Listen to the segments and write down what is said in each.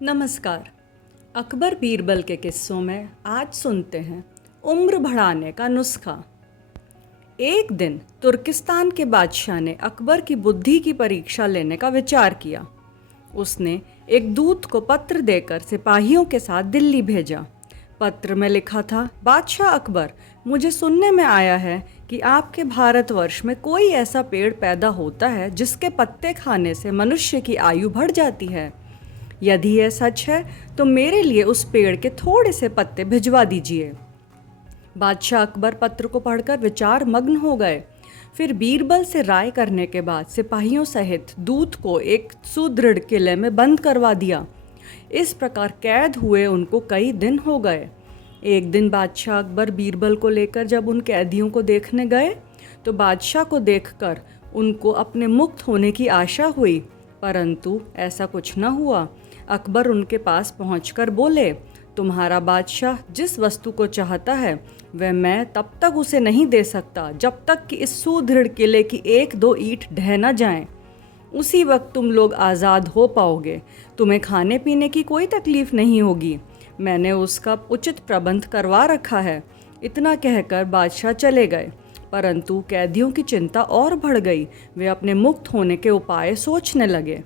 नमस्कार। अकबर बीरबल के किस्सों में आज सुनते हैं उम्र बढ़ाने का नुस्खा। एक दिन तुर्किस्तान के बादशाह ने अकबर की बुद्धि की परीक्षा लेने का विचार किया। उसने एक दूत को पत्र देकर सिपाहियों के साथ दिल्ली भेजा। पत्र में लिखा था, बादशाह अकबर, मुझे सुनने में आया है कि आपके भारतवर्ष में कोई ऐसा पेड़ पैदा होता है जिसके पत्ते खाने से मनुष्य की आयु बढ़ जाती है। यदि यह सच है तो मेरे लिए उस पेड़ के थोड़े से पत्ते भिजवा दीजिए। बादशाह अकबर पत्र को पढ़कर विचार मग्न हो गए। फिर बीरबल से राय करने के बाद सिपाहियों सहित दूत को एक सुदृढ़ किले में बंद करवा दिया। इस प्रकार कैद हुए उनको कई दिन हो गए। एक दिन बादशाह अकबर बीरबल को लेकर जब उन कैदियों को देखने गए तो बादशाह को देखकर उनको अपने मुक्त होने की आशा हुई, परंतु ऐसा कुछ न हुआ। अकबर उनके पास पहुंचकर बोले, तुम्हारा बादशाह जिस वस्तु को चाहता है वह मैं तब तक उसे नहीं दे सकता जब तक कि इस सुदृढ़ किले की एक दो ईंट ढह न जाएं। उसी वक्त तुम लोग आज़ाद हो पाओगे। तुम्हें खाने पीने की कोई तकलीफ नहीं होगी। मैंने उसका उचित प्रबंध करवा रखा है। इतना कहकर बादशाह चले गए, परंतु कैदियों की चिंता और बढ़ गई। वे अपने मुक्त होने के उपाय सोचने लगे।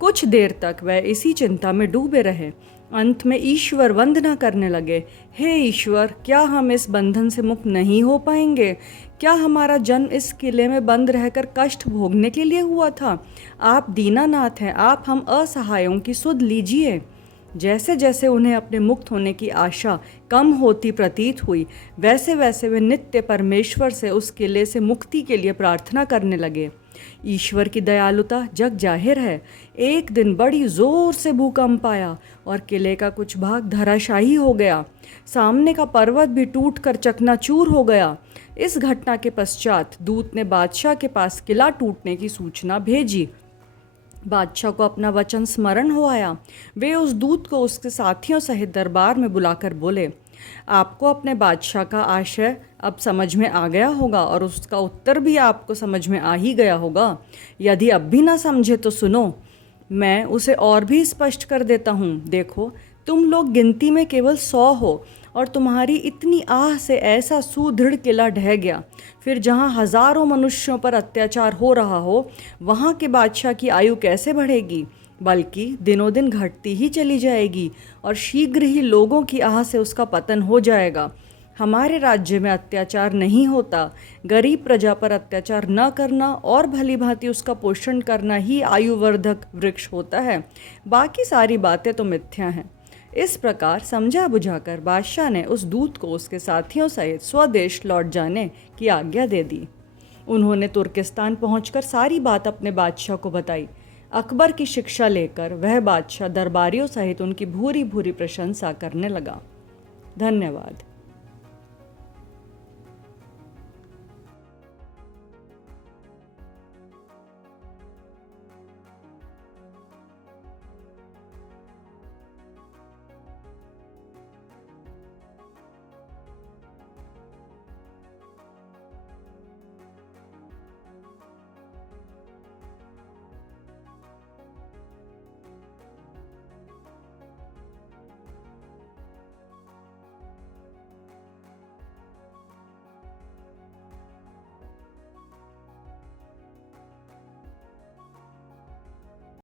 कुछ देर तक वह इसी चिंता में डूबे रहे। अंत में ईश्वर वंदना करने लगे, हे ईश्वर, क्या हम इस बंधन से मुक्त नहीं हो पाएंगे? क्या हमारा जन्म इस किले में बंद रहकर कष्ट भोगने के लिए हुआ था? आप दीनानाथ हैं, आप हम असहायों की सुध लीजिए। जैसे जैसे उन्हें अपने मुक्त होने की आशा कम होती प्रतीत हुई, वैसे वैसे वे नित्य परमेश्वर से उस किले से मुक्ति के लिए प्रार्थना करने लगे। ईश्वर की दयालुता जग जाहिर है। एक दिन बड़ी जोर से भूकंप आया और किले का कुछ भाग धराशायी हो गया। सामने का पर्वत भी टूटकर चकनाचूर हो गया। इस घटना के पश्चात दूत ने बादशाह के पास किला टूटने की सूचना भेजी। बादशाह को अपना वचन स्मरण हो आया। वे उस दूत को उसके साथियों सहित दरबार में बुलाकर बोले, आपको अपने बादशाह का आशय अब समझ में आ गया होगा और उसका उत्तर भी आपको समझ में आ ही गया होगा। यदि अब भी ना समझे तो सुनो, मैं उसे और भी स्पष्ट कर देता हूँ। देखो, तुम लोग गिनती में केवल 100 हो और तुम्हारी इतनी आह से ऐसा सुदृढ़ किला ढह गया। फिर जहाँ हजारों मनुष्यों पर अत्याचार हो रहा हो, वहाँ के बादशाह की आयु कैसे बढ़ेगी? बल्कि दिनों दिन घटती ही चली जाएगी और शीघ्र ही लोगों की आह से उसका पतन हो जाएगा। हमारे राज्य में अत्याचार नहीं होता। गरीब प्रजा पर अत्याचार न करना और भली भांति उसका पोषण करना ही आयुवर्धक वृक्ष होता है। बाकी सारी बातें तो मिथ्या हैं। इस प्रकार समझा बुझाकर बादशाह ने उस दूत को उसके साथियों सहित स्वदेश लौट जाने की आज्ञा दे दी। उन्होंने तुर्किस्तान पहुंचकर सारी बात अपने बादशाह को बताई। अकबर की शिक्षा लेकर वह बादशाह दरबारियों सहित उनकी भूरी भूरी प्रशंसा करने लगा। धन्यवाद।